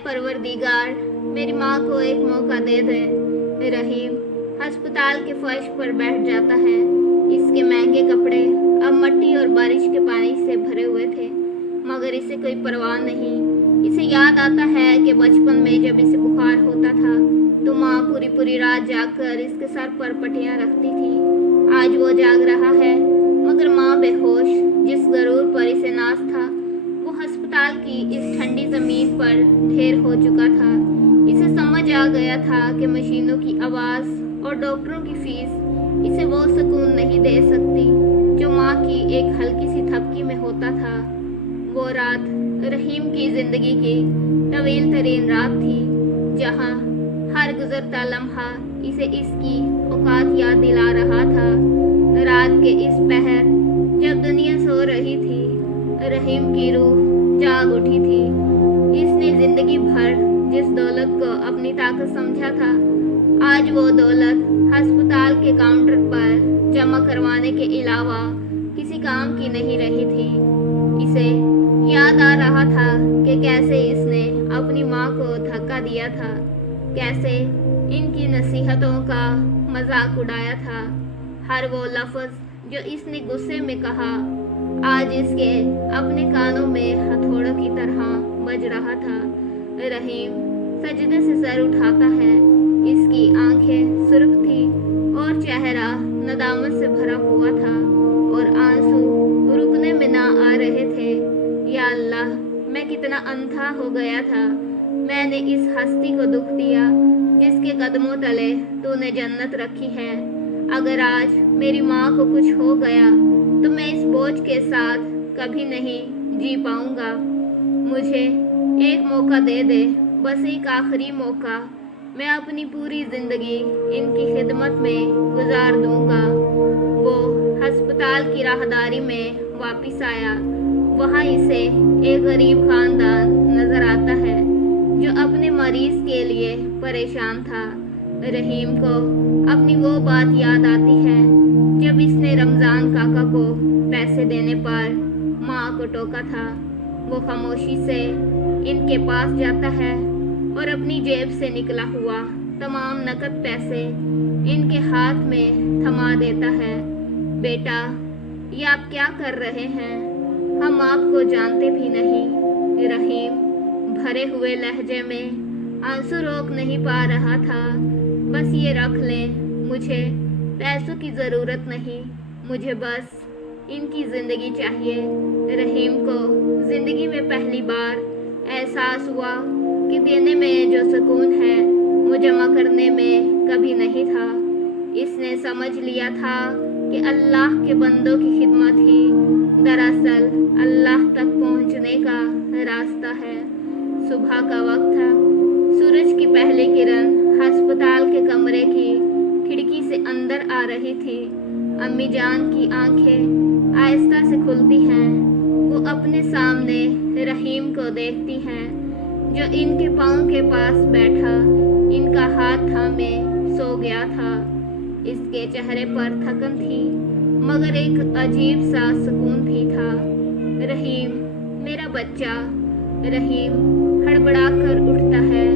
परवरदिगार, मेरी माँ को एक मौका दे दे। रहीम अस्पताल के फर्श पर बैठ जाता है। इसके महंगे कपड़े अब मिट्टी और बारिश के पानी से भरे हुए थे, मगर इसे कोई परवाह नहीं। इसे याद आता है कि बचपन में जब इसे बुखार होता था तो माँ पूरी पूरी रात जागकर इसके सर पर पट्टियाँ रखती थी। आज वो जाग रहा है, मगर माँ बेहोश। जिस गरूर पर इसे नाज था वो अस्पताल की इस ठंडी ज़मीन पर ढेर हो चुका था। इसे समझ आ गया था कि मशीनों की आवाज़ और डॉक्टरों की फीस इसे वो सुकून नहीं दे सकती जो माँ की एक हल्की सी थपकी में होता था। वो रात रहीम की ज़िंदगी की तवील तरीन रात थी, जहाँ हर गुजरता लम्हा इसे इसकी औकात याद दिला रहा था। रात के इस पहर जब दुनिया सो रही थी, रहीम की रूह जाग उठी थी। इसने ज़िंदगी भर जिस दौलत को अपनी ताकत समझा था, आज वो दौलत अस्पताल के काउंटर पर जमा करवाने के अलावा किसी काम की नहीं रही थी। इसे याद आ रहा था कि कैसे इसने अपनी माँ को धक्का दिया था, कैसे इनकी नसीहतों का मजाक उड़ाया था। हर वो लफ्ज़ जो इसने गुस्से में कहा आज इसके अपने कानों में हथौड़ों की तरह बज रहा था। रहीम सजदे से सर उठाता है। इसकी आंखें सुर्ख थी और चेहरा नदामत से भरा हुआ था और आंसू रुकने में ना आ रहे थे। या अल्लाह, मैं कितना अंधा हो गया था। मैंने इस हस्ती को दुख दिया जिसके कदमों तले तूने जन्नत रखी है। अगर आज मेरी माँ को कुछ हो गया तो मैं इस बोझ के साथ कभी नहीं जी पाऊँगा। मुझे एक मौका दे दे, बस एक आखिरी मौका। मैं अपनी पूरी ज़िंदगी इनकी खिदमत में गुजार दूँगा। वो अस्पताल की राहदारी में वापस आया। वहाँ इसे एक गरीब खानदान नज़र आता है जो अपने मरीज़ के लिए परेशान था। रहीम को अपनी वो बात याद आती है जब इसने रमज़ान काका को पैसे देने पर माँ को टोका था। वो खामोशी से इनके पास जाता है और अपनी जेब से निकला हुआ तमाम नकद पैसे इनके हाथ में थमा देता है। बेटा, ये आप क्या कर रहे हैं? हम आपको जानते भी नहीं। रहीम भरे हुए लहजे में आंसू रोक नहीं पा रहा था। बस ये रख लें, मुझे पैसों की ज़रूरत नहीं, मुझे बस इनकी ज़िंदगी चाहिए। रहीम को ज़िंदगी में पहली बार एहसास हुआ कि देने में जो सुकून है वो जमा करने में कभी नहीं था। इसने समझ लिया था कि अल्लाह के बंदों की खिदमत ही दरअसल अल्लाह तक पहुंचने का रास्ता है। सुबह का वक्त था। सूरज की पहली किरण अस्पताल के कमरे की खिड़की से अंदर आ रही थी। अम्मी जान की आंखें आहिस्ता से खुलती हैं। वो अपने सामने रहीम को देखती हैं जो इनके पाँव के पास बैठा इनका हाथ थामे सो गया था। इसके चेहरे पर थकन थी, मगर एक अजीब सा सुकून भी था। रहीम, मेरा बच्चा। रहीम हड़बड़ा कर उठता है।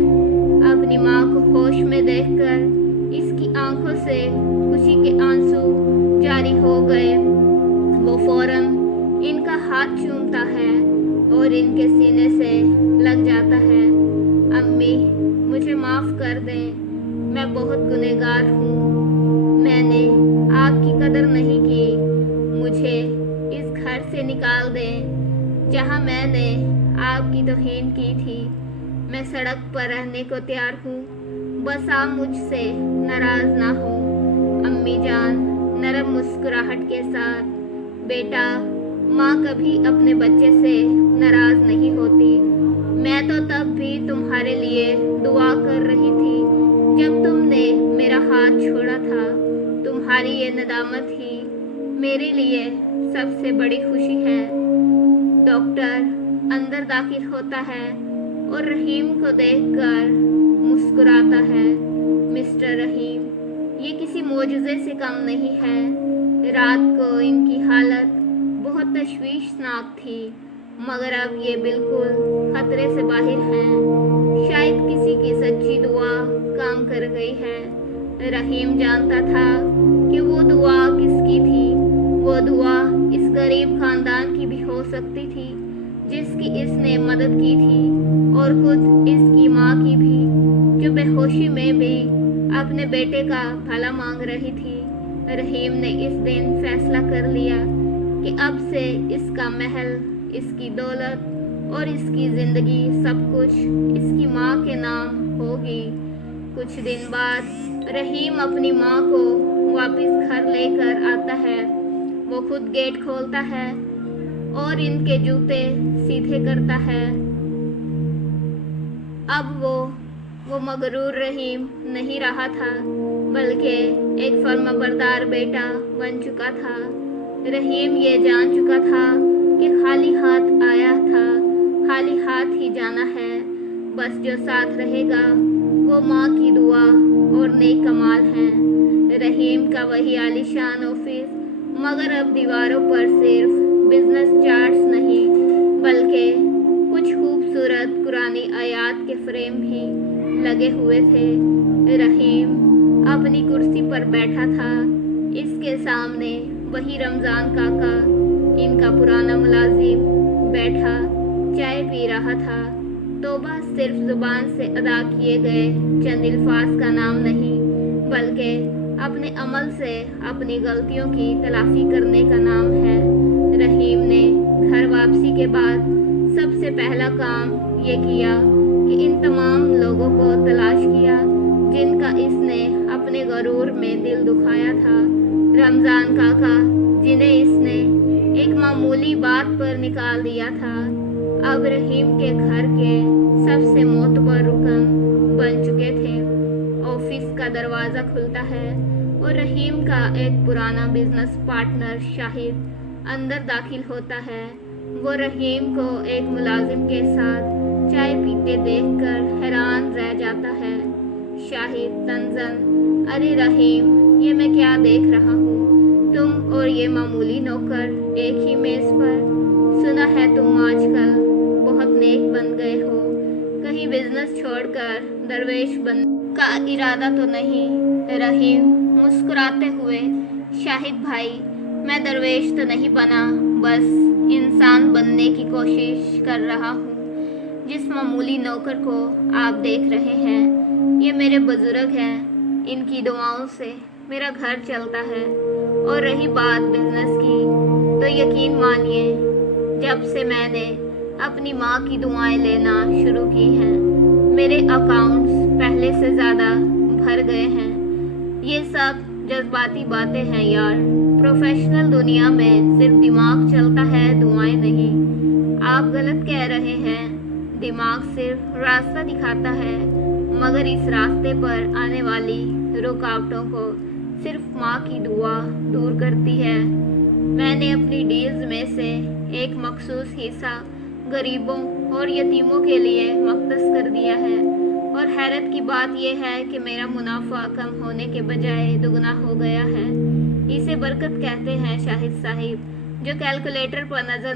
अपनी माँ को होश में देखकर इसकी आंखों से खुशी के आंसू जारी हो गए। वो फौरन इनका हाथ चूमता है और इनके सीने से लग जाता है। अम्मी, मुझे माफ़ कर दें, मैं बहुत गुनहगार हूँ। मैंने आपकी कदर नहीं की। मुझे इस घर से निकाल दें जहाँ मैंने आपकी तौहीन की थी। मैं सड़क पर रहने को तैयार हूँ, बस आप मुझसे नाराज़ ना हो। अम्मी जान नरम मुस्कुराहट के साथ, बेटा, माँ कभी अपने बच्चे से नाराज़ नहीं होती। मैं तो तब भी तुम्हारे लिए दुआ कर रही थी जब तुमने मेरा हाथ छोड़ा था। तुम्हारी ये नदामत ही मेरे लिए सबसे बड़ी खुशी है। डॉक्टर अंदर दाखिल होता है और रहीम को देखकर मुस्कुराता है। मिस्टर रहीम, ये किसी मोजज़े से कम नहीं है। रात को इनकी हालत बहुत तशवीशनाक थी, मगर अब ये बिल्कुल खतरे से बाहर हैं। है। रहीम जानता था कि वो दुआ किसकी थी। वो दुआ इस गरीब खानदान की भी हो सकती थी जिसकी इसने मदद की थी, और खुद इसकी माँ की भी, जो बेहोशी में भी अपने बेटे का भला मांग रही थी। रहीम ने इस दिन फैसला कर लिया कि अब से इसका महल, इसकी दौलत और इसकी जिंदगी सब कुछ इसकी माँ के नाम होगी। कुछ दिन बाद रहीम अपनी माँ को वापस घर लेकर आता है। वो खुद गेट खोलता है और इनके जूते सीधे करता है। अब वो मगरूर रहीम नहीं रहा था, बल्कि एक फर्माबरदार बेटा बन चुका था। रहीम ये जान चुका था कि खाली हाथ आया था, खाली हाथ ही जाना है। बस जो साथ रहेगा वो माँ की दुआ और नेक कमाल है। रहीम का वही आलीशान ऑफिस, मगर अब दीवारों पर सिर्फ बिजनेस चार्ट्स नहीं, बल्कि कुछ खूबसूरत कुरानी आयात के फ्रेम भी लगे हुए थे। रहीम अपनी कुर्सी पर बैठा था। इसके सामने वही रमज़ान काका, इनका पुराना मुलाजिम, बैठा चाय पी रहा था। तौबा सिर्फ ज़ुबान से अदा किए गए चंद अल्फाज का नाम नहीं, बल्कि अपने अमल से अपनी गलतियों की तलाफी करने का नाम है। रहीम ने घर वापसी के बाद सबसे पहला काम ये किया कि इन तमाम लोगों को तलाश किया जिनका इसने अपने गरूर में दिल दुखाया था। रमज़ान काका, जिन्हें इसने एक मामूली बात पर निकाल दिया था, अब रहीम के घर के सबसे मोतबर रुकन बन चुके थे। ऑफिस का दरवाज़ा खुलता है और रहीम का एक पुराना बिजनेस पार्टनर शाहिद अंदर दाखिल होता है। वो रहीम को एक मुलाजिम के साथ चाय पीते देखकर हैरान रह जाता है। शाहिद तंजन, अरे रहीम, ये मैं क्या देख रहा हूँ? तुम और ये मामूली नौकर एक ही मेज़ पर। सुना है तुम आजकल बहुत नेक बन गए हो। कहीं बिजनेस छोड़कर दरवेश बनने का इरादा तो नहीं? रहीम मुस्कुराते हुए, शाहिद भाई, मैं दरवेश तो नहीं बना, बस इंसान बनने की कोशिश कर रहा हूँ। जिस मामूली नौकर को आप देख रहे हैं, ये मेरे बुजुर्ग हैं। इनकी दुआओं से मेरा घर चलता है। और रही बात बिजनेस की, तो यकीन मानिए, जब से मैंने अपनी माँ की दुआएं लेना शुरू की हैं, मेरे अकाउंट्स पहले से ज़्यादा भर गए हैं। ये सब जज्बाती बातें हैं यार। प्रोफेशनल दुनिया में सिर्फ दिमाग चलता है, दुआएं नहीं। आप गलत कह रहे हैं। दिमाग सिर्फ रास्ता दिखाता है, मगर इस रास्ते पर आने वाली रुकावटों को सिर्फ माँ की दुआ दूर करती है। मैंने अपनी डील्स में से एक मखसूस हिस्सा गरीबों और यतीमों के लिए मख्तस कर दिया है, और हैरत की बात यह है कि मेरा मुनाफा कम होने के बजाय दुगना हो गया है। इसे बरकत कहते हैं शाहिद साहिब, जो कैलकुलेटर पर नजर